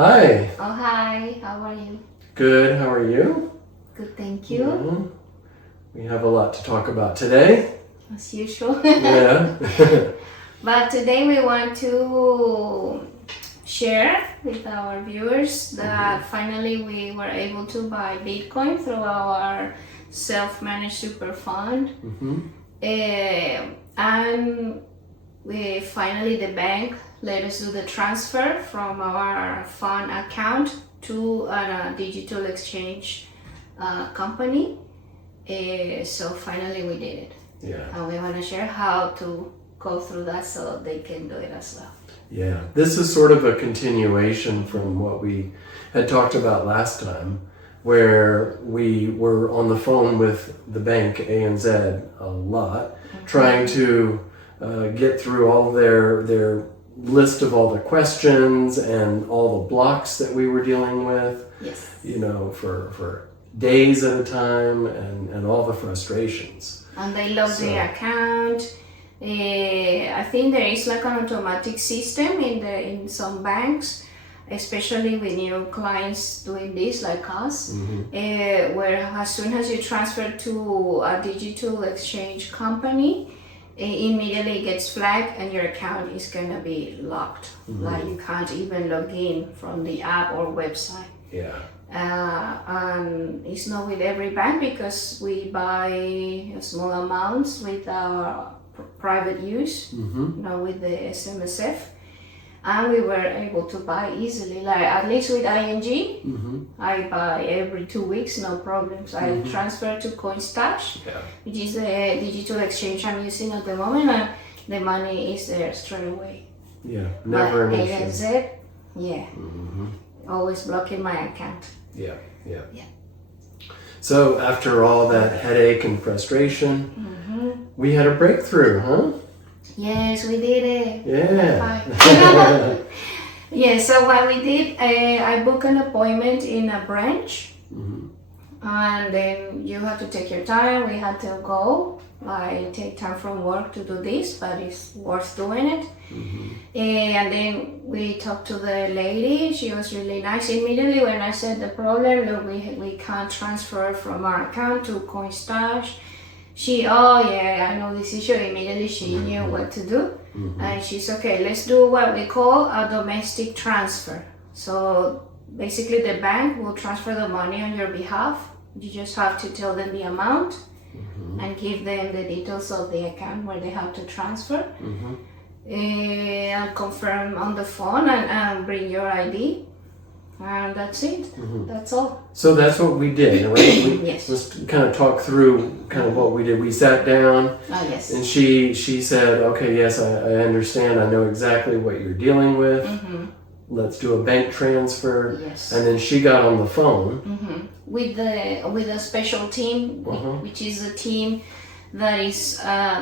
Hi. Oh, hi. How are you? Good. How are you? Good, thank you. Mhm. We have a lot to talk about today. As usual. Yeah. But today we want to share with our viewers that finally we were able to buy Bitcoin through our self-managed super fund. And we finally, the bank let us do the transfer from our fund account to a digital exchange company. So finally we did it. Yeah. And we want to share how to go through that so they can do it as well. Yeah. This is sort of a continuation from what we had talked about last time, where we were on the phone with the bank, ANZ, a lot, trying to get through all their list of all the questions and all the blocks that we were dealing with. Yes. You know, for days at a time, and all the frustrations. And they log the account. I think there is like an automatic system in some banks, especially with new clients doing this like us, where as soon as you transfer to a digital exchange company, immediately it gets flagged and your account is gonna be locked. Like you can't even log in from the app or website. Yeah. And it's not with every bank because we buy small amounts with our private use, not with the SMSF, and we were able to buy easily. Like at least with ING, I buy every 2 weeks, no problems. I transfer to CoinStash, which is the digital exchange I'm using at the moment, and the money is there straight away. Yeah, never an issue. ANZ, yeah, always blocking my account. Yeah. So after all that headache and frustration, we had a breakthrough, huh? Yes, we did it. Yeah. Yeah, so what we did, I booked an appointment in a branch, and then you have to take your time. We had to go. I take time from work to do this, but it's worth doing it. And then we talked to the lady. She was really nice. Immediately when I said the problem, look, we can't transfer from our account to CoinStash. Oh yeah, I know this issue. Immediately she knew what to do. And she's okay, let's do what we call a domestic transfer. So basically the bank will transfer the money on your behalf. You just have to tell them the amount and give them the details of the account where they have to transfer. And confirm on the phone and bring your ID. And that's it. That's all. So that's what we did, right? Yes. Let's kind of talk through kind of what we did. We sat down, Yes. and she said, okay, yes, I understand. I know exactly what you're dealing with. Let's do a bank transfer. Yes. And then she got on the phone. With a special team, which is a team that is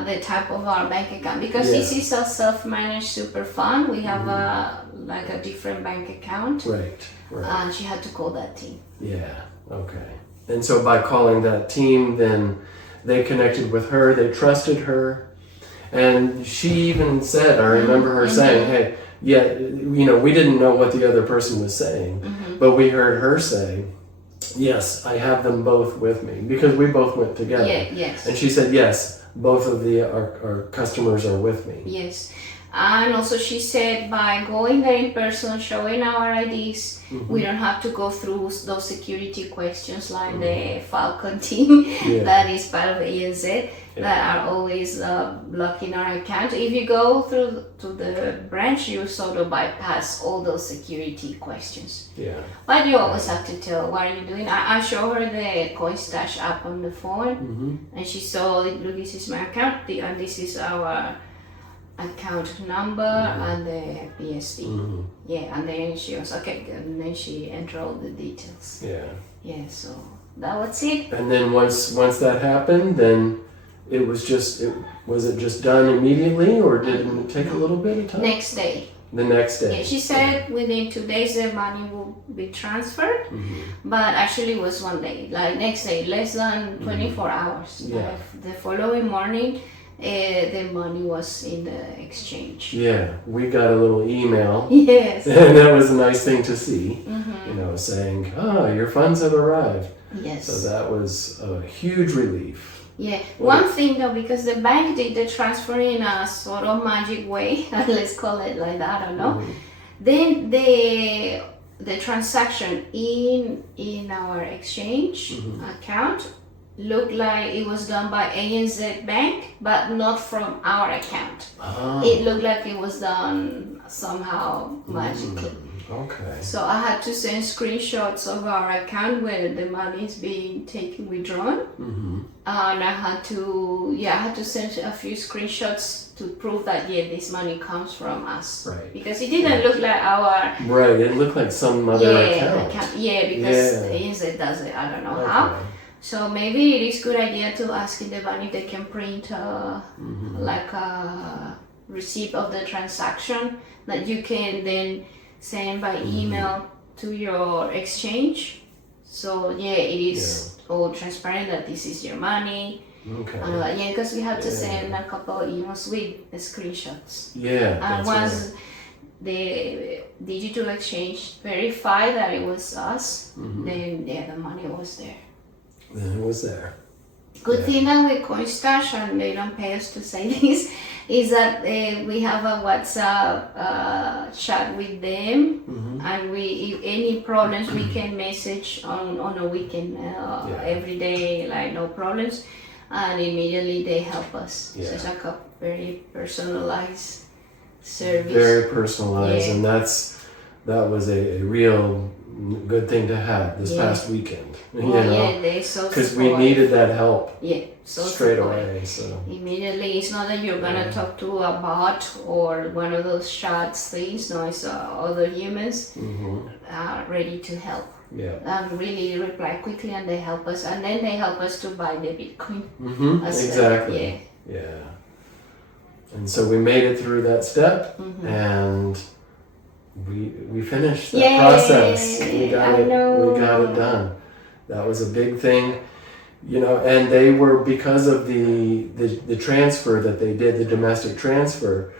the type of our bank account, because this is a self-managed super fund. We have a different bank account. Right. And she had to call that team. Yeah. Okay. And so by calling that team, then they connected with her. They trusted her, and she even said, I remember her saying, "Hey, yeah, you know, we didn't know what the other person was saying, but we heard her say, yes, I have them both with me,' because we both went together." Yes. And she said, yes, both of our customers are with me. Yes. And also she said by going there in person, showing our IDs, we don't have to go through those security questions like the Falcon team that is part of ANZ that are always blocking our account. If you go through to the branch, you sort of bypass all those security questions. Yeah. But you always have to tell what are you doing. I show her the CoinStash app on the phone, and she saw, look, this is my account, and this is our account number and the BSB. Yeah, and then she was okay, and then she entered all the details. Yeah, so that was it. And then once that happened, then it was just done immediately, or did it take a little bit of time? Next day. The next day. Yeah, she said within 2 days the money will be transferred, but actually it was 1 day. Like next day, less than 24 hours. Yeah. The following morning, the money was in the exchange. Yeah, we got a little email, Yes. and that was a nice thing to see. Mm-hmm. Saying, your funds have arrived. Yes. So that was a huge relief. Yeah. One thing though, because the bank did the transfer in a sort of magic way, let's call it like that, I don't know. Then the transaction in our exchange account looked like it was done by ANZ Bank, but not from our account. It looked like it was done somehow magically. Okay. So I had to send screenshots of our account where the money is being withdrawn, and I had to send a few screenshots to prove that this money comes from us. Right. Because it didn't look like our. Right. It looked like some other account. Because ANZ does it. I don't know how. So maybe it is a good idea to ask in the bank if they can print like a receipt of the transaction that you can then send by email to your exchange. So it is all transparent that this is your money. Okay. And because we have to send a couple of emails with the screenshots. Yeah. And once the digital exchange verified that it was us, then the money was there. Then it was there. Good thing that with CoinStash, and they don't pay us to say this, is that we have a WhatsApp chat with them, and if any problems we can message on a weekend every day, like no problems, and immediately they help us. So it's like a very personalized service. Very personalized, and that was a real good thing to have this past weekend. They so because we needed that help. So straight away. So immediately, it's not that you're gonna talk to a bot or one of those chats things. No, it's other humans ready to help. And really reply quickly, and they help us, and then they help us to buy the Bitcoin. Exactly. And so we made it through that step, and we finished that process. We got it done. That was a big thing, and they were, because of the transfer that they did, the domestic transfer.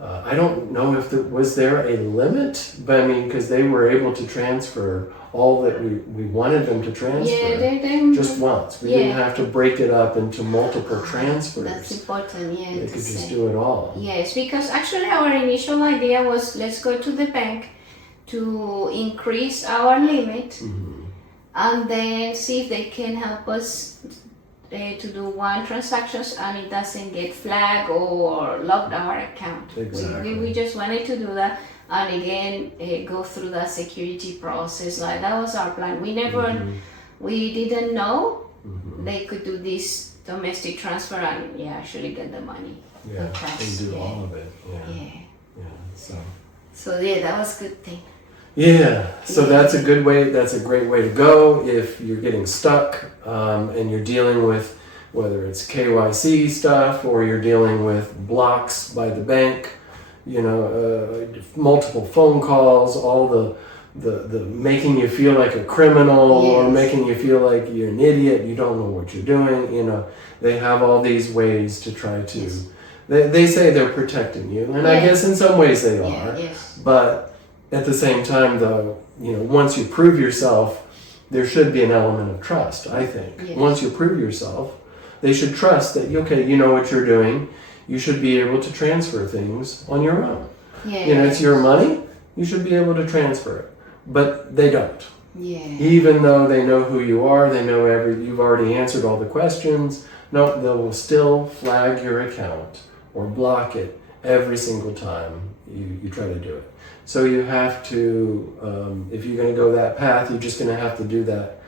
I don't know if was there a limit, but I mean, because they were able to transfer all that we wanted them to transfer just once. We didn't have to break it up into multiple transfers. That's important, They could just do it all. Yes, because actually our initial idea was, let's go to the bank to increase our limit, and then see if they can help us to do one transactions and it doesn't get flagged or locked our account. Exactly. We just wanted to do that, and again go through that security process. Like that was our plan. We didn't know they could do this domestic transfer and actually get the money. And do all of it. So that was a good thing. So that's a good way. That's a great way to go if you're getting stuck and you're dealing with, whether it's KYC stuff or you're dealing with blocks by the bank, multiple phone calls, all the making you feel like a criminal or making you feel like you're an idiot, you don't know what you're doing. They have all these ways to try to. They say they're protecting you, and I guess in some ways they are. But at the same time, though, once you prove yourself, there should be an element of trust, I think. Once you prove yourself, they should trust that, you know what you're doing. You should be able to transfer things on your own. It's your money, you should be able to transfer it. But they don't. Even though they know who you are, they know you've already answered all the questions, no, they will still flag your account or block it every single time you try to do it. So you have to, if you're going to go that path, you're just going to have to do that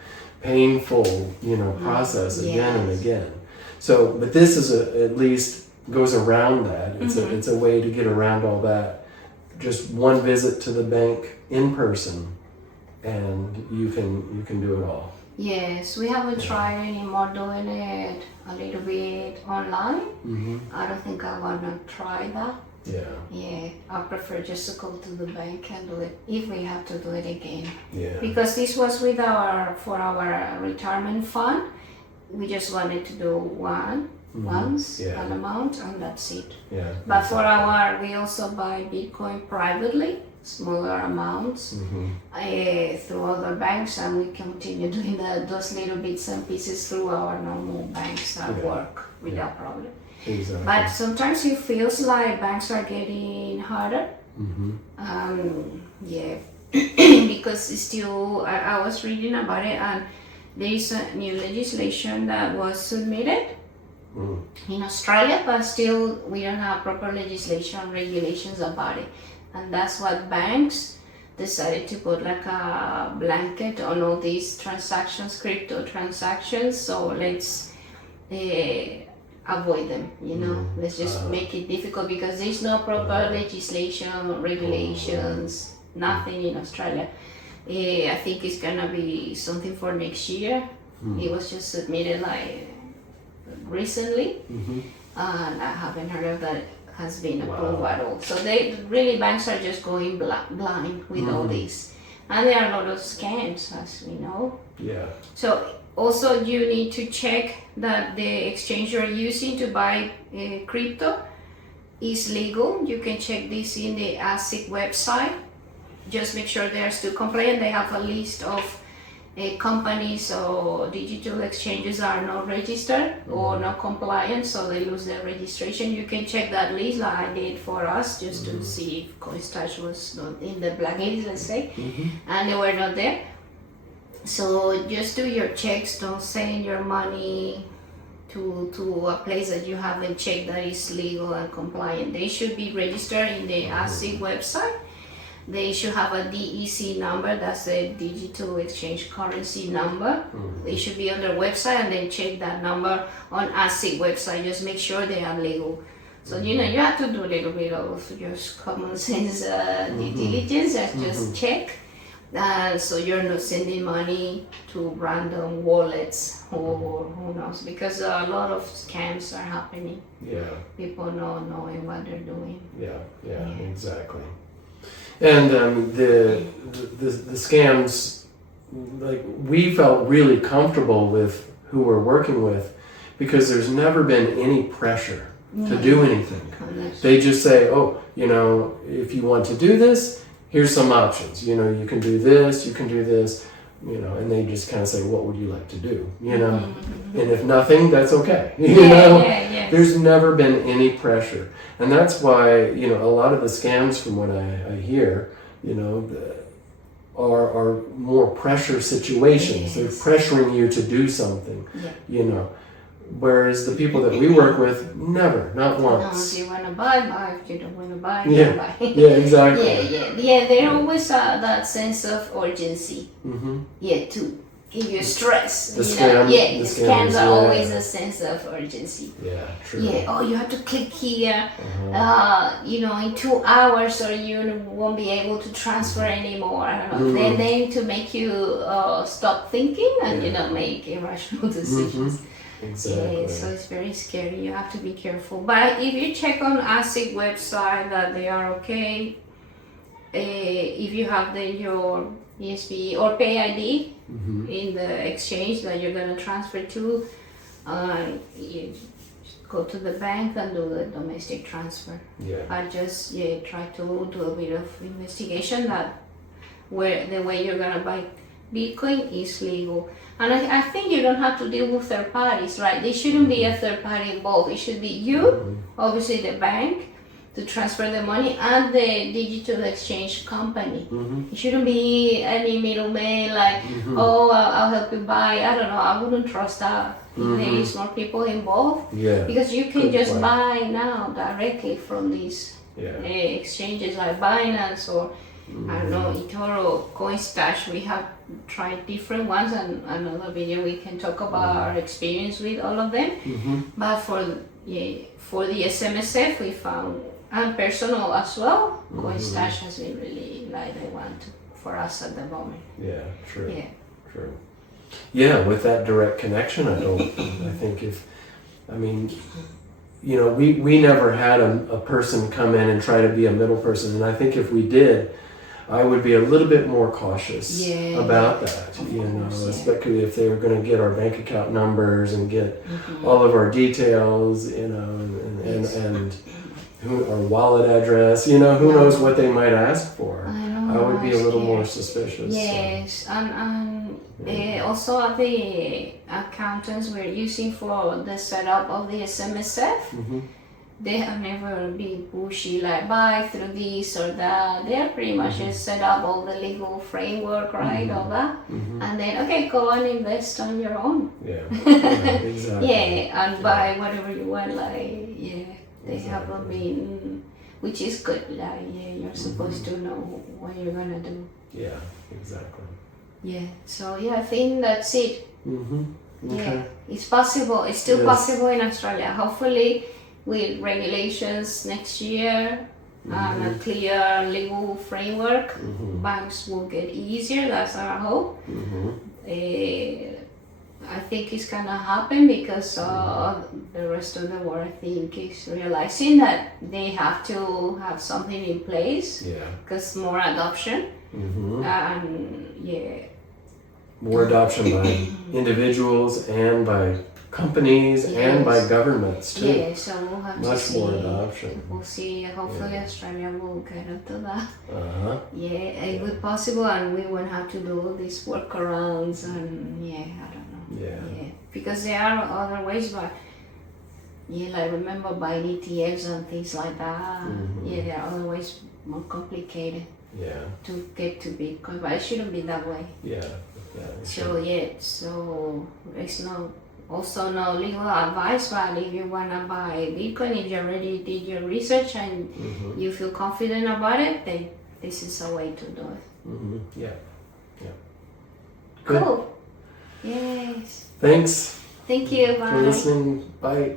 painful, process again and again. So, but this is at least goes around that. It's a way to get around all that. Just one visit to the bank in person, and you can do it all. Yes, we haven't tried anymore doing it a little bit online. I don't think I want to try that. I prefer just to go to the bank and do it if we have to do it again. Because this was for our retirement fund. We just wanted to do one once, Yeah. an amount, and that's it. Yeah. But for we also buy Bitcoin privately, smaller amounts, through other banks, and we continue doing those little bits and pieces through our normal banks that work without problem. Exactly. But sometimes it feels like banks are getting harder. Yeah, because it's still, I was reading about it, and there is a new legislation that was submitted in Australia, but still we don't have proper legislation regulations about it. And that's what banks decided to put like a blanket on all these transactions, crypto transactions. So let's avoid them, let's just make it difficult, because there's no proper legislation, regulations, nothing in Australia. I think it's gonna be something for next year. It was just submitted like recently, and I haven't heard of that has been approved at all. So banks are just going blind with all this, and there are a lot of scams, as we know. Yeah. So also you need to check that the exchange you're using to buy crypto is legal. You can check this in the ASIC website. Just make sure they are still compliant. They have a list of companies or digital exchanges are not registered or not compliant, so they lose their registration. You can check that list like I did for us, just to see if CoinStash was not in the blacklist, let's say, and they were not there. So just do your checks. Don't send your money to a place that you haven't checked that is legal and compliant. They should be registered in the ASIC website. They should have a DEC number, that's the digital exchange currency number. They should be on their website, and then check that number on ASIC website. Just make sure they are legal. So you have to do a little bit of just common sense due diligence, just check. So you're not sending money to random wallets or who knows, because a lot of scams are happening. Yeah. People not knowing what they're doing. Yeah, exactly. And the scams, like, we felt really comfortable with who we're working with, because there's never been any pressure to do anything. They just say, if you want to do this, here's some options. You can do this, you can do this, and they just kind of say, what would you like to do? And if nothing, that's okay. Yes. There's never been any pressure. And that's why, a lot of the scams, from what I hear, are more pressure situations. They're pressuring you to do something, Whereas the people that we work with, never, not once. If you want to buy. If you don't want to buy, don't buy. Yeah, exactly. Yeah, there's always that sense of urgency. To give you stress. The scams are always a sense of urgency. Yeah, true. Yeah, you have to click here, in 2 hours, or you won't be able to transfer anymore. I don't know. Then to make you stop thinking and make irrational decisions. Exactly. Yeah, so it's very scary. You have to be careful. But if you check on ASIC website that they are okay, if you have your ESP or Pay ID in the exchange that you're gonna transfer to, you go to the bank and do the domestic transfer. I just try to do a bit of investigation that the way you're gonna buy Bitcoin is legal. And I think you don't have to deal with third parties, right? There shouldn't be a third party involved. It should be you, obviously the bank, to transfer the money, and the digital exchange company. It shouldn't be any middleman like, I'll help you buy. I don't know. I wouldn't trust that. If there is more people involved, because you can just buy now directly from these exchanges like Binance or I don't know, eToro, CoinStash. We have tried different ones, and another video we can talk about our experience with all of them. But for the SMSF, we found, and personal as well, CoinStash has been really like the one for us at the moment. Yeah, true. True. Yeah, with that direct connection, I think we never had a person come in and try to be a middle person, and I think if we did, I would be a little bit more cautious Yeah, about that. of You know, course, yeah. especially if they were going to get our bank account numbers and get Mhm. all of our details, you know, Yes. and our wallet address. You know, who knows what they might ask for. I know. I would be a little more scared. suspicious. Yes, and also the accountants we're using for the setup of the SMSF, Mm-hmm. they have never been pushy like buy through this or that. They are pretty much just set up all the legal framework, right? All that, and then okay, go and invest on your own. Yeah. Yeah, exactly. Yeah, and buy whatever you want. Like they Exactly. haven't been, which is good. Like you're supposed to know what you're gonna do. Yeah, exactly. Yeah. So I think that's it. Mm-hmm. Okay. Yeah, it's possible. It's still Yes. possible in Australia. Hopefully, with regulations next year and a clear legal framework, banks will get easier. That's our hope. I think it's gonna happen because the rest of the world, I think, is realizing that they have to have something in place Yeah. because more adoption and More adoption by individuals and by companies and by governments too. Yeah, so we'll have to Much see. more adoption. We'll see. Hopefully, Australia will get into that. Uh-huh. Yeah, it would possible, and we won't have to do all these workarounds and I don't know. Yeah. Because there are other ways, but like remember buying ETFs and things like that. There are other ways more complicated Yeah. to get to Bitcoin, but it shouldn't be that way. Yeah. So it's also no legal advice, but if you wanna buy Bitcoin, if you already did your research and you feel confident about it, then this is a way to do it. Yeah. Yeah. Good. Cool. Yes. Thanks Thank you. for Bye. listening. Bye.